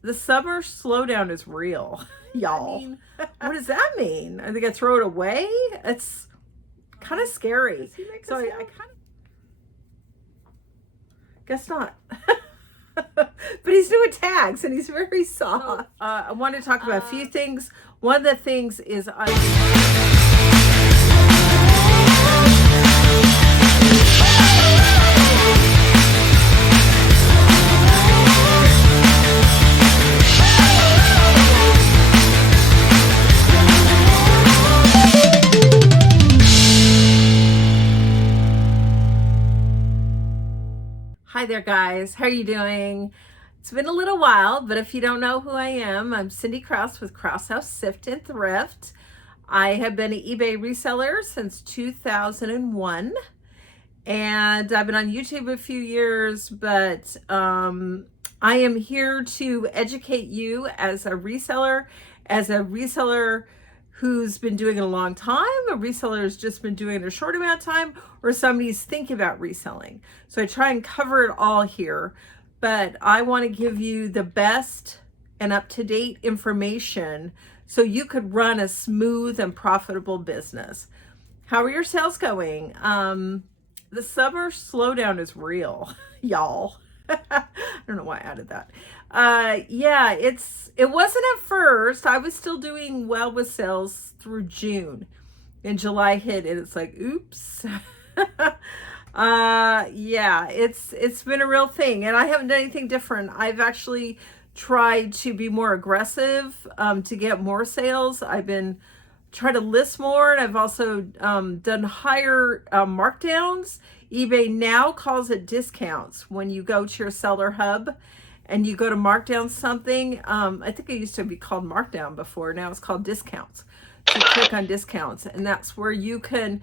The summer slowdown is real, y'all. I mean, What does that mean? Are they gonna throw it away? It's kind of scary. does he make So a I sale? kind of guess not. But he's doing tags and he's very soft. I want to talk about a few things. One of the things is Hi there, guys. How are you doing? It's been a little while, but if you don't know who I am, I'm Cindy Krause with Krause House Sift and Thrift. I have been an eBay reseller since 2001, and I've been on YouTube a few years, but I am here to educate you as a reseller who's been doing it a long time, a reseller has just been doing it a short amount of time, or somebody's thinking about reselling. So I try and cover it all here, but I want to give you the best and up-to-date information so you could run a smooth and profitable business. How are your sales going? The summer slowdown is real, y'all. I don't know why I added that. Yeah, it wasn't at first. I was still doing well with sales through June, and July hit and it's like, oops. Yeah, it's been a real thing, and I haven't done anything different. I've actually tried to be more aggressive to get more sales. I've been trying to list more, and I've also done higher markdowns. eBay now calls it discounts when you go to your seller hub and you go to mark down something. I think it used to be called markdown before. Now it's called discounts. So click on discounts, and that's where you can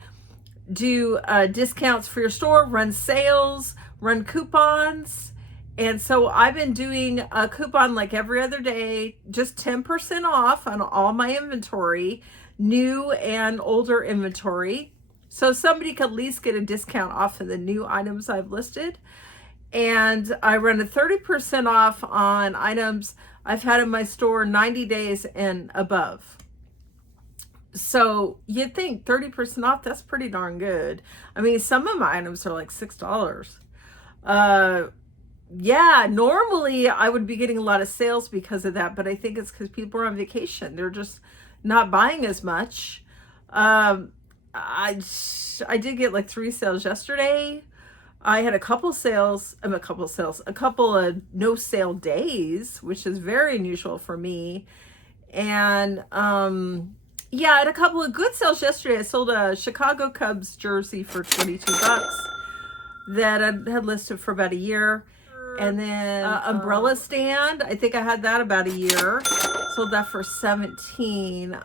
do discounts for your store, run sales, run coupons. And so I've been doing a coupon like every other day, just 10% off on all my inventory, new and older inventory. So somebody could at least get a discount off of the new items I've listed. And I run a 30% off on items I've had in my store 90 days and above. So you'd think 30% off, that's pretty darn good. I mean, some of my items are like $6. Yeah, normally I would be getting a lot of sales because of that, but I think it's because people are on vacation. They're just not buying as much. I did get like 3 sales yesterday. I had a couple of no sale days, which is very unusual for me. And yeah, I had a couple of good sales yesterday. I sold a Chicago Cubs jersey for $22 that I had listed for about a year. And then umbrella stand, I think I had that about a year. Sold that for 17.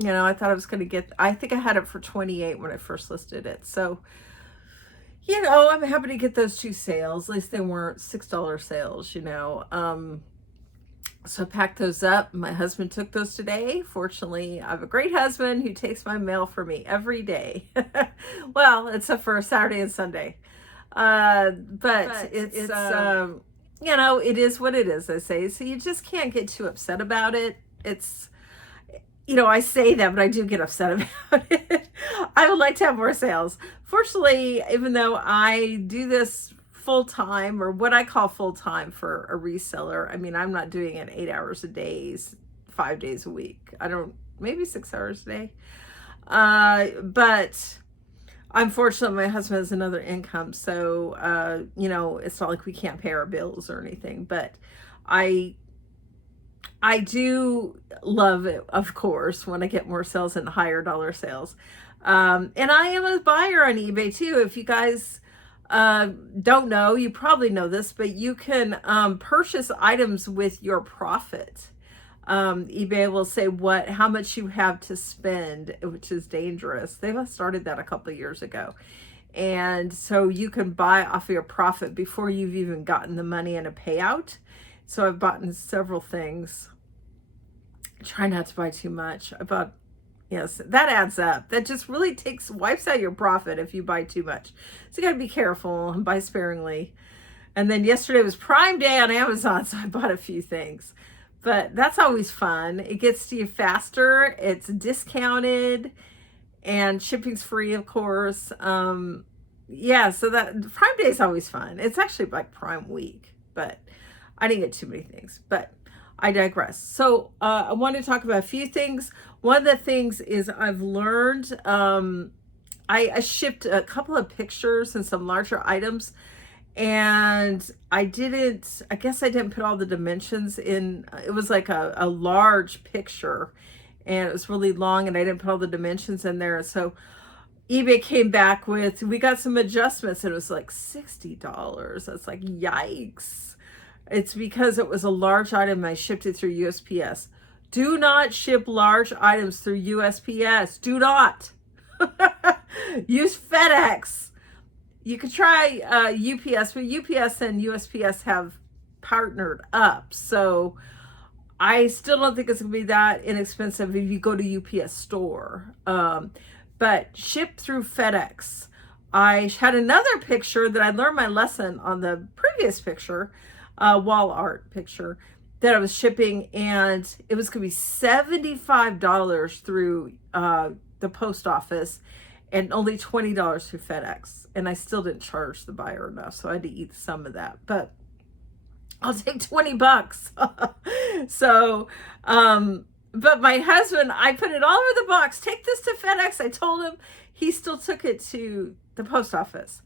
You know, I thought I was going to get, I think I had it for 28 when I first listed it. So, you know, I'm happy to get those 2 sales. At least they weren't $6 sales, you know. So I packed those up. My husband took those today. Fortunately, I have a great husband who takes my mail for me every day. Well, except for Saturday and Sunday. But it's you know, it is what it is, I say. So you just can't get too upset about it. It's, you know, I say that, but I do get upset about it. I would like to have more sales. Fortunately, even though I do this full-time, or what I call full-time for a reseller, I mean, I'm not doing it 8 hours a day, 5 days a week. I don't, maybe 6 hours a day. But unfortunately, my husband has another income, so you know, it's not like we can't pay our bills or anything. But I do love it, of course, when I get more sales and higher dollar sales. And I am a buyer on eBay too. If you guys don't know, you probably know this, but you can purchase items with your profit. eBay will say how much you have to spend, which is dangerous. They started that a couple of years ago. And so you can buy off of your profit before you've even gotten the money in a payout. So I've bought several things. Try not to buy too much. I bought, yes, that adds up. That just really wipes out your profit if you buy too much. So you got to be careful and buy sparingly. And then yesterday was Prime Day on Amazon, so I bought a few things. But that's always fun. It gets to you faster. It's discounted, and shipping's free, of course. Yeah, so that Prime Day is always fun. It's actually like Prime Week, but I didn't get too many things. But I digress. So I want to talk about a few things. One of the things is I've learned. I shipped a couple of pictures and some larger items, and I guess I didn't put all the dimensions in. It was like a large picture, and it was really long, and I didn't put all the dimensions in there. So eBay came back with, we got some adjustments, and it was like $60. That's like, yikes. It's because it was a large item. I shipped it through USPS. Do not ship large items through USPS. Do not. Use FedEx. You could try UPS, but UPS and USPS have partnered up. So I still don't think it's going to be that inexpensive if you go to UPS store. But ship through FedEx. I had another picture that I learned my lesson on the previous picture, wall art picture, that I was shipping, and it was going to be $75 through the post office and only $20 through FedEx. And I still didn't charge the buyer enough, so I had to eat some of that. But I'll take $20. So, but my husband, I put it all over the box. Take this to FedEx. I told him. He still took it to the post office.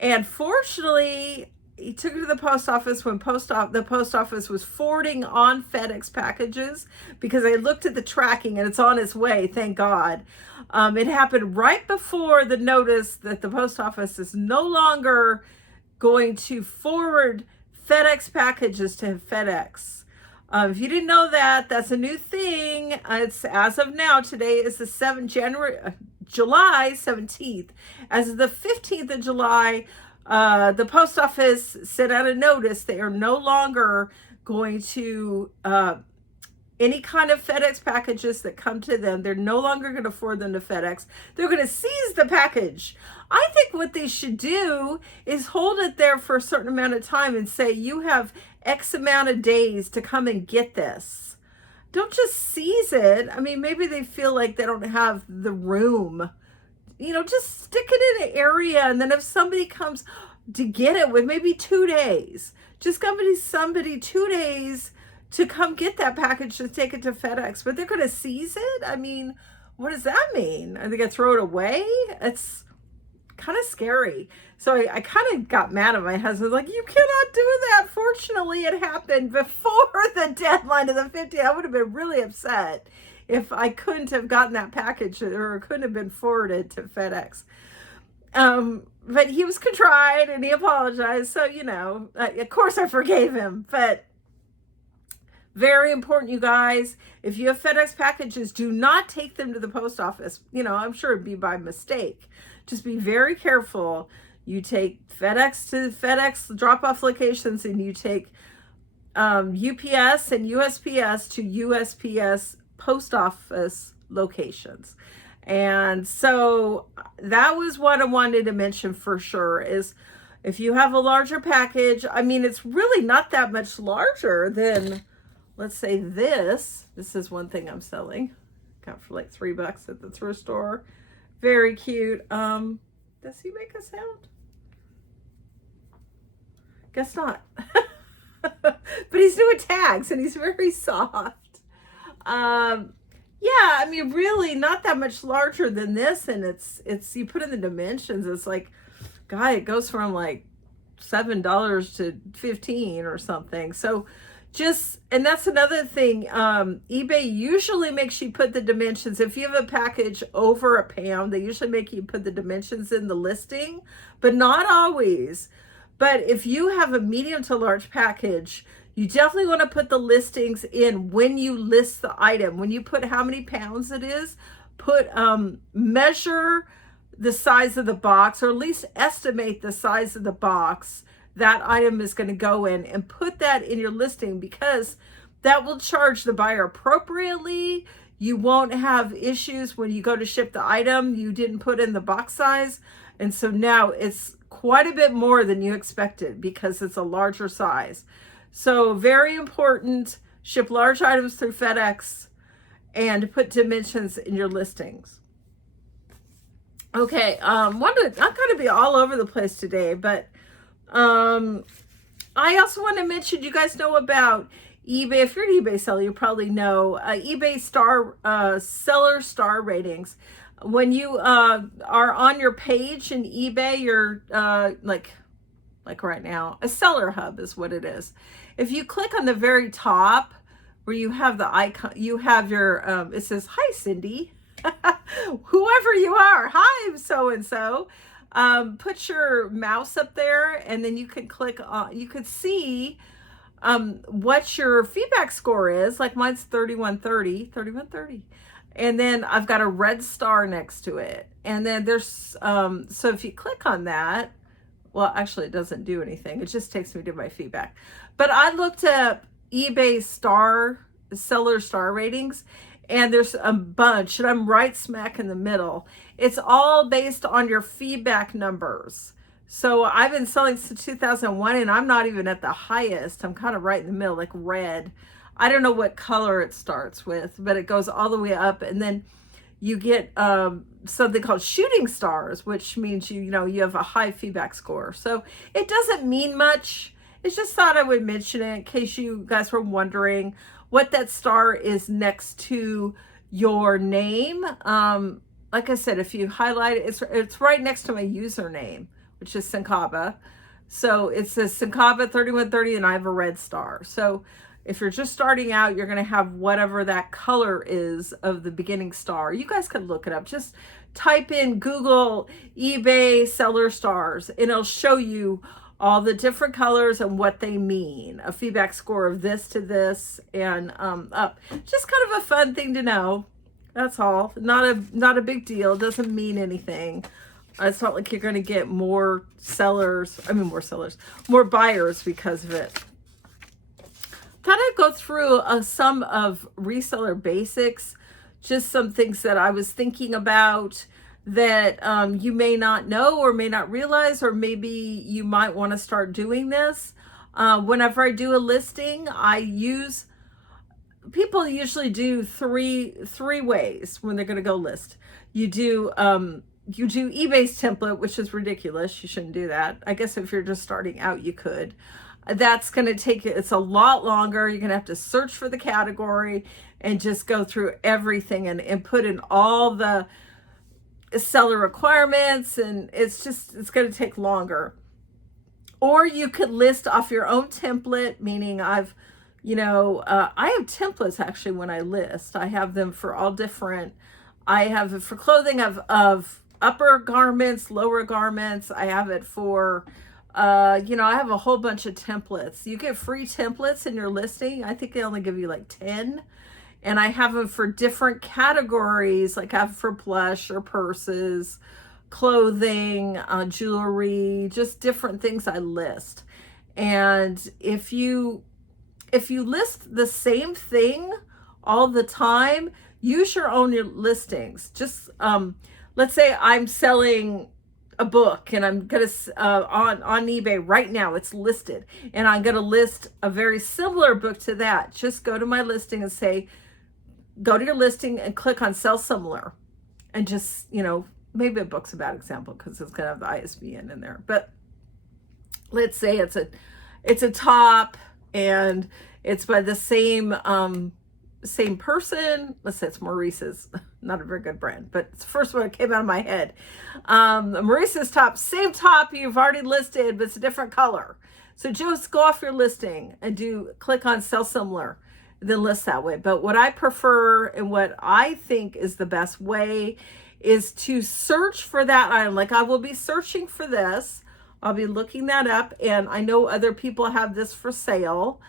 And fortunately, he took it to the post office when the post office was forwarding on FedEx packages, because I looked at the tracking and it's on its way, thank God. It happened right before the notice that the post office is no longer going to forward FedEx packages to FedEx. If you didn't know that, that's a new thing. It's as of now. Today is the July 17th. As of the 15th of July, the post office sent out a notice. They are no longer going to any kind of FedEx packages that come to them. They're no longer going to forward them to FedEx. They're going to seize the package. I think what they should do is hold it there for a certain amount of time and say, you have X amount of days to come and get this. Don't just seize it. I mean, maybe they feel like they don't have the room. You know, just stick it in an area, and then if somebody comes to get it with maybe 2 days, just somebody 2 days to come get that package to take it to FedEx. But they're going to seize it? I mean, what does that mean? Are they going to throw it away? It's kind of scary. So I kind of got mad at my husband, like, you cannot do that. Fortunately, it happened before the deadline of the 50th. I would have been really upset if I couldn't have gotten that package, or couldn't have been forwarded to FedEx. But he was contrite and he apologized. So, you know, of course I forgave him. But very important, you guys. If you have FedEx packages, do not take them to the post office. You know, I'm sure it'd be by mistake. Just be very careful. You take FedEx to FedEx drop-off locations, and you take UPS and USPS to USPS post office locations. And so that was what I wanted to mention for sure, is if you have a larger package, I mean, it's really not that much larger than, let's say this is one thing I'm selling. Got for like $3 at the thrift store. Very cute. Does he make a sound? Guess not. But he's doing tags and he's very soft. Yeah, I mean, really not that much larger than this, and it's you put in the dimensions, it's like, God, it goes from like $7 to $15 or something. So and that's another thing, eBay usually makes you put the dimensions. If you have a package over a pound, they usually make you put the dimensions in the listing, but not always. But if you have a medium to large package, you definitely want to put the listings in when you list the item. When you put how many pounds it is, measure the size of the box, or at least estimate the size of the box that item is going to go in, and put that in your listing, because that will charge the buyer appropriately. You won't have issues when you go to ship the item you didn't put in the box size, And so now it's quite a bit more than you expected because it's a larger size. So very important, ship large items through FedEx and put dimensions in your listings. Okay, I'm going to be all over the place today, but I also want to mention, you guys know about eBay. If you're an eBay seller, you probably know eBay seller star ratings. When you are on your page in eBay, you're like right now, a seller hub is what it is. If you click on the very top where you have the icon, you have your, it says, "Hi, Cindy." Whoever you are, hi, so-and-so. Put your mouse up there and then you can click on, you could see what your feedback score is. Like mine's 3130. And then I've got a red star next to it. And then there's, so if you click on that, well, actually it doesn't do anything. It just takes me to my feedback. But I looked at eBay seller star ratings, and there's a bunch, and I'm right smack in the middle. It's all based on your feedback numbers. So I've been selling since 2001, and I'm not even at the highest. I'm kind of right in the middle, like red. I don't know what color it starts with, but it goes all the way up, and then you get something called shooting stars, which means you have a high feedback score. So it doesn't mean much. It's just thought I would mention it in case you guys were wondering what that star is next to your name. Like I said, if you highlight it, it's right next to my username, which is Sinkaba. So it says Sinkaba 3130, and I have a red star. So if you're just starting out, you're going to have whatever that color is of the beginning star. You guys could look it up. Just type in Google eBay seller stars, and it'll show you all the different colors and what they mean. A feedback score of this to this and up. Just kind of a fun thing to know. That's all. Not a big deal. It doesn't mean anything. It's not like you're going to get more buyers because of it. Thought I'd go through some of reseller basics, just some things that I was thinking about that you may not know or may not realize, or maybe you might want to start doing this. Whenever I do a listing, people usually do three ways when they're going to go list. You do eBay's template, which is ridiculous. You shouldn't do that. I guess if you're just starting out, you could. That's going to take it's a lot longer. You're going to have to search for the category and just go through everything and put in all the seller requirements, and it's going to take longer. Or you could list off your own template, meaning I have templates actually when I list. I have them for all different. I have it for clothing of upper garments, lower garments. I have it for I have a whole bunch of templates. You get free templates in your listing. I think they only give you like 10. And I have them for different categories, like I have for plush or purses, clothing, jewelry, just different things I list. And if you list the same thing all the time, use your own listings. Just let's say I'm selling a book and I'm gonna on eBay right now, it's listed, and I'm gonna list a very similar book to that. Just go to my listing and say, go to your listing and click on sell similar, and just maybe a book's a bad example because it's gonna have the ISBN in there, but let's say it's a top and it's by the same person. Let's say it's Maurice's, not a very good brand, but it's the first one that came out of my head. Maurice's top, same top you've already listed, but it's a different color. So just go off your listing and click on sell similar, then list that way. But what I prefer and what I think is the best way is to search for that item. Like I will be searching for this. I'll be looking that up, and I know other people have this for sale.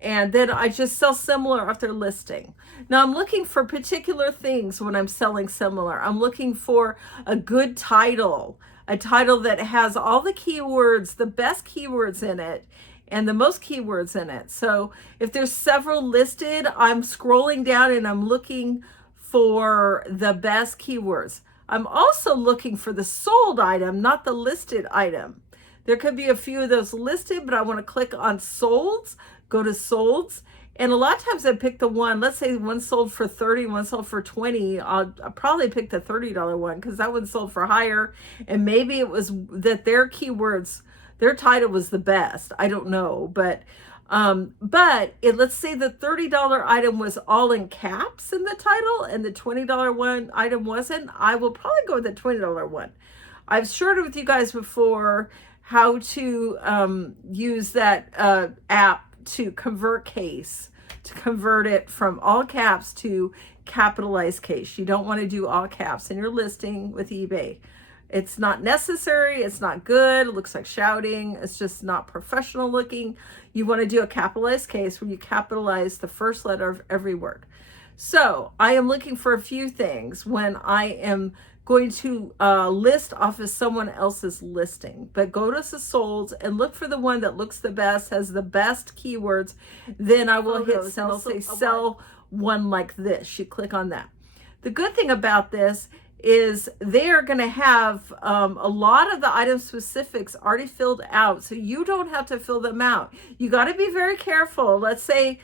And then I just sell similar off their listing. Now I'm looking for particular things when I'm selling similar. I'm looking for a good title, a title that has all the keywords, the best keywords in it, and the most keywords in it. So if there's several listed, I'm scrolling down and I'm looking for the best keywords. I'm also looking for the sold item, not the listed item. There could be a few of those listed, but I want to click on solds, go to solds. And a lot of times I pick the one, let's say one sold for 30, one sold for 20. I'll probably pick the $30 one because that one sold for higher. And maybe it was that their keywords, their title was the best. I don't know. But let's say the $30 item was all in caps in the title and the $20 one item wasn't. I will probably go with the $20 one. I've shared with you guys before how to use that app to convert case, to convert it from all caps to capitalized case. You don't want to do all caps in your listing with eBay. It's not necessary. It's not good. It looks like shouting. It's just not professional looking. You want to do a capitalized case where you capitalize the first letter of every word. So I am looking for a few things when I am going to list off of someone else's listing. But go to the solds and look for the one that looks the best, has the best keywords. Then I will hit sell, say sell one like this. You click on that. The good thing about this is they are going to have a lot of the item specifics already filled out. So you don't have to fill them out. You got to be very careful. Let's say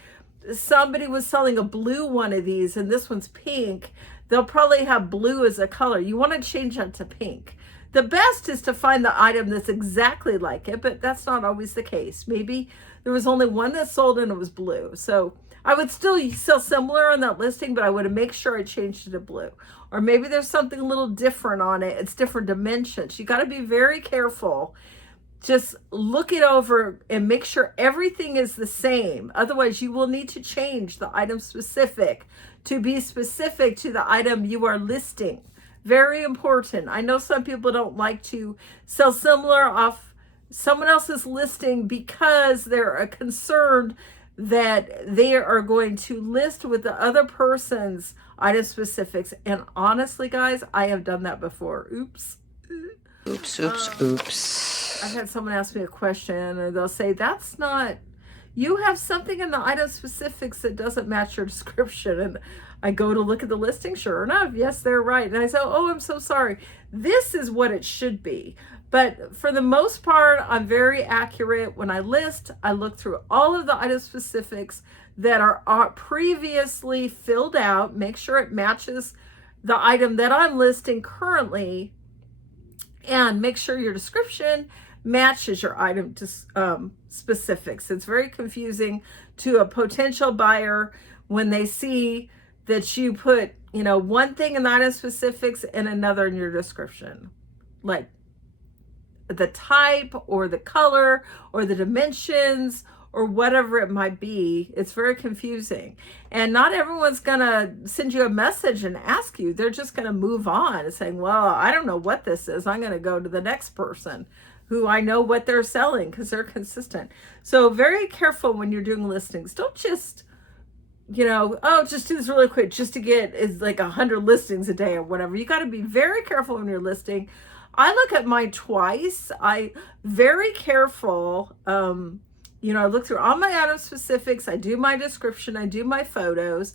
somebody was selling a blue one of these and this one's pink. They'll probably have blue as a color. You want to change that to pink. The best is to find the item that's exactly like it, but that's not always the case. Maybe there was only one that sold and it was blue. So I would still sell similar on that listing, but I would make sure I changed it to blue. Or maybe there's something a little different on it. It's different dimensions. You got to be very careful. Just look it over and make sure everything is the same. Otherwise, you will need to change the item specific to be specific to the item you are listing. Very important. I know some people don't like to sell similar off someone else's listing because they're concerned that they are going to list with the other person's item specifics. And honestly, guys, I have done that before. Oops. Oops. I've had someone ask me a question or they'll say, that's not, you have something in the item specifics that doesn't match your description. And I go to look at the listing, sure enough, yes, they're right. And I say, oh, I'm so sorry. This is what it should be. But for the most part, I'm very accurate. When I list, I look through all of the item specifics that are previously filled out, make sure it matches the item that I'm listing currently, and make sure your description matches your item specifics. It's very confusing to a potential buyer when they see that you put, one thing in the item specifics and another in your description, like the type or the color or the dimensions or whatever it might be. It's very confusing. And not everyone's going to send you a message and ask you. They're just going to move on and saying, well, I don't know what this is. I'm going to go to the next person who I know what they're selling because they're consistent. So very careful when you're doing listings. Don't just, just do this really quick just to get is like 100 listings a day or whatever. You got to be very careful when you're listing. I look at mine twice. I very careful. I look through all my item specifics. I do my description. I do my photos.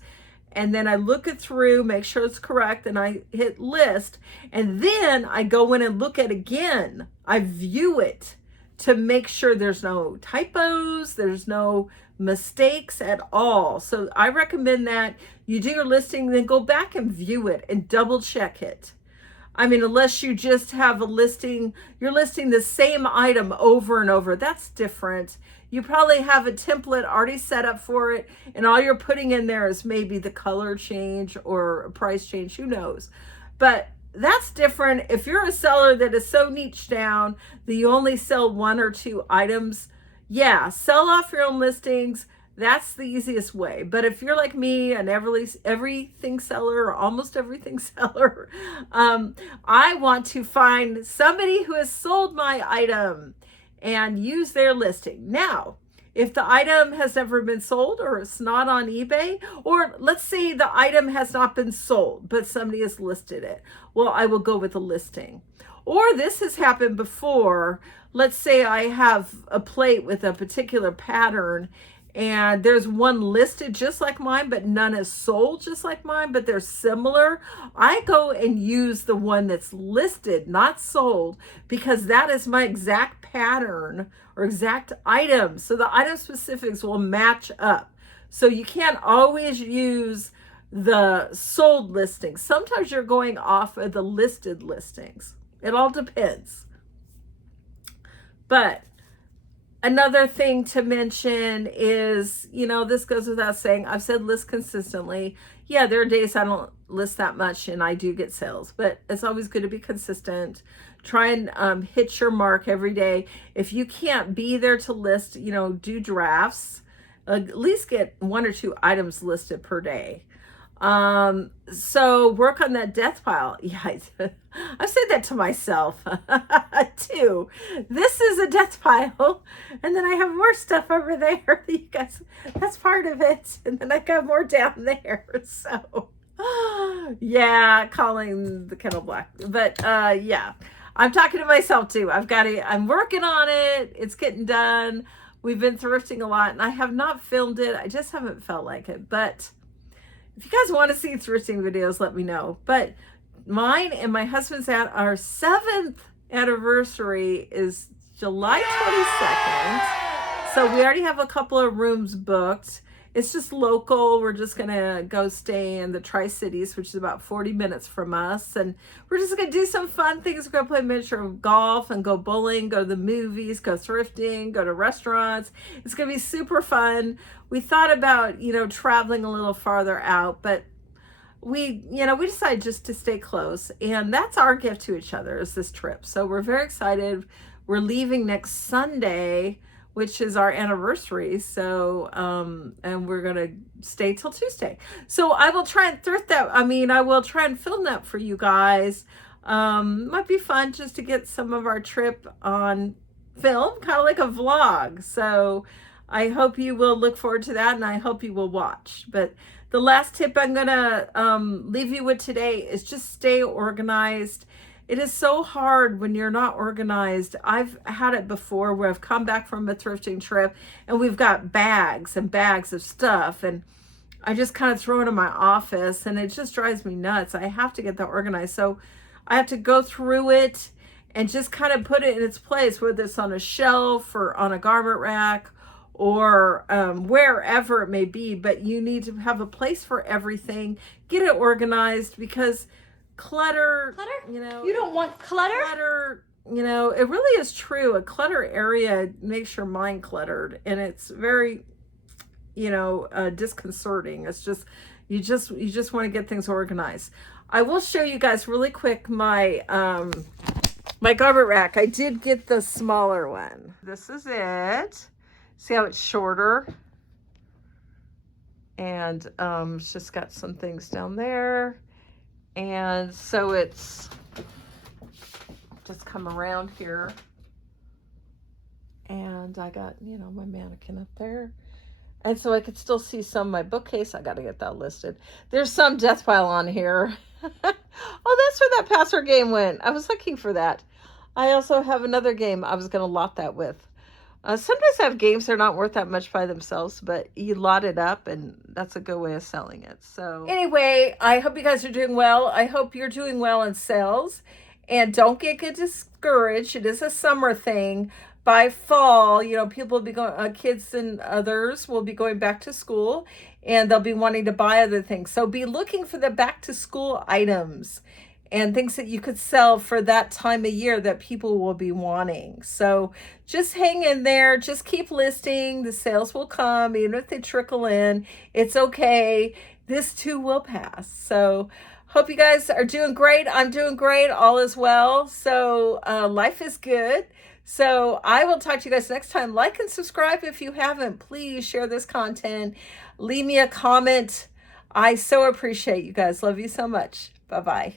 And then I look it through, make sure it's correct. And I hit list. And then I go in and look at it again. I view it to make sure there's no typos. There's no mistakes at all. So I recommend that you do your listing, then go back and view it and double check it. I mean, unless you just have a listing, you're listing the same item over and over. That's different. You probably have a template already set up for it, and all you're putting in there is maybe the color change or a price change, who knows. But that's different. If you're a seller that is so niche down that you only sell 1 or 2 items, yeah, sell off your own listings. That's the easiest way. But if you're like me, an everything seller or almost everything seller, I want to find somebody who has sold my item and use their listing. Now, if the item has never been sold or it's not on eBay, or let's say the item has not been sold, but somebody has listed it, well, I will go with a listing. Or this has happened before. Let's say I have a plate with a particular pattern And there's one listed just like mine, but none is sold just like mine, but they're similar. I go and use the one that's listed, not sold, because that is my exact pattern or exact item. So the item specifics will match up. So you can't always use the sold listings. Sometimes you're going off of the listed listings. It all depends. But another thing to mention is, this goes without saying, I've said list consistently. Yeah, there are days I don't list that much and I do get sales, but it's always good to be consistent. Try and hit your mark every day. If you can't be there to list, do drafts. At least get 1 or 2 items listed per day. So work on that death pile. Yeah, I said that to myself too. This is a death pile, and then I have more stuff over there. You guys, that's part of it, and then I got more down there. So, yeah, calling the kettle black. But yeah, I'm talking to myself too. I'm working on it. It's getting done. We've been thrifting a lot, and I have not filmed it. I just haven't felt like it, but if you guys want to see thrifting videos, let me know. But mine and my husband's our 7th anniversary is July 22nd. So we already have a couple of rooms booked. It's just local. We're just going to go stay in the Tri-Cities, which is about 40 minutes from us. And we're just going to do some fun things. We're going to play miniature golf and go bowling, go to the movies, go thrifting, go to restaurants. It's going to be super fun. We thought about, traveling a little farther out, but we decided just to stay close. And that's our gift to each other, is this trip. So we're very excited. We're leaving next Sunday, which is our anniversary. So, and we're going to stay till Tuesday. So I will try and thrift that. I will try and film that for you guys. Might be fun just to get some of our trip on film, kind of like a vlog. So I hope you will look forward to that, and I hope you will watch. But the last tip I'm going to leave you with today is just stay organized. It is so hard when you're not organized. I've had it before where I've come back from a thrifting trip and we've got bags and bags of stuff, and I just kind of throw it in my office, and it just drives me nuts. I have to get that organized. So I have to go through it and just kind of put it in its place, whether it's on a shelf or on a garment rack or wherever it may be. But you need to have a place for everything. Get it organized, because clutter, you don't want clutter. It really is true. A clutter area makes your mind cluttered, and it's very, disconcerting. It's just, you just want to get things organized. I will show you guys really quick my my garment rack. I did get the smaller one. This is it. See how it's shorter, and it's just got some things down there. And so it's just come around here, and I got, my mannequin up there. And so I could still see some of my bookcase. I got to get that listed. There's some death pile on here. Oh, that's where that password game went. I was looking for that. I also have another game I was going to lot that with. Sometimes I have games that are not worth that much by themselves, but you lot it up, and that's a good way of selling it. So anyway, I hope you guys are doing well. I hope you're doing well in sales, and don't get discouraged. It is a summer thing. By fall, people will be going, kids and others will be going back to school, and they'll be wanting to buy other things. So be looking for the back to school items and things that you could sell for that time of year that people will be wanting. So just hang in there. Just keep listing. The sales will come, even if they trickle in. It's okay. This too will pass. So hope you guys are doing great. I'm doing great. All is well. So life is good. So I will talk to you guys next time. Like and subscribe if you haven't. Please share this content. Leave me a comment. I so appreciate you guys. Love you so much. Bye-bye.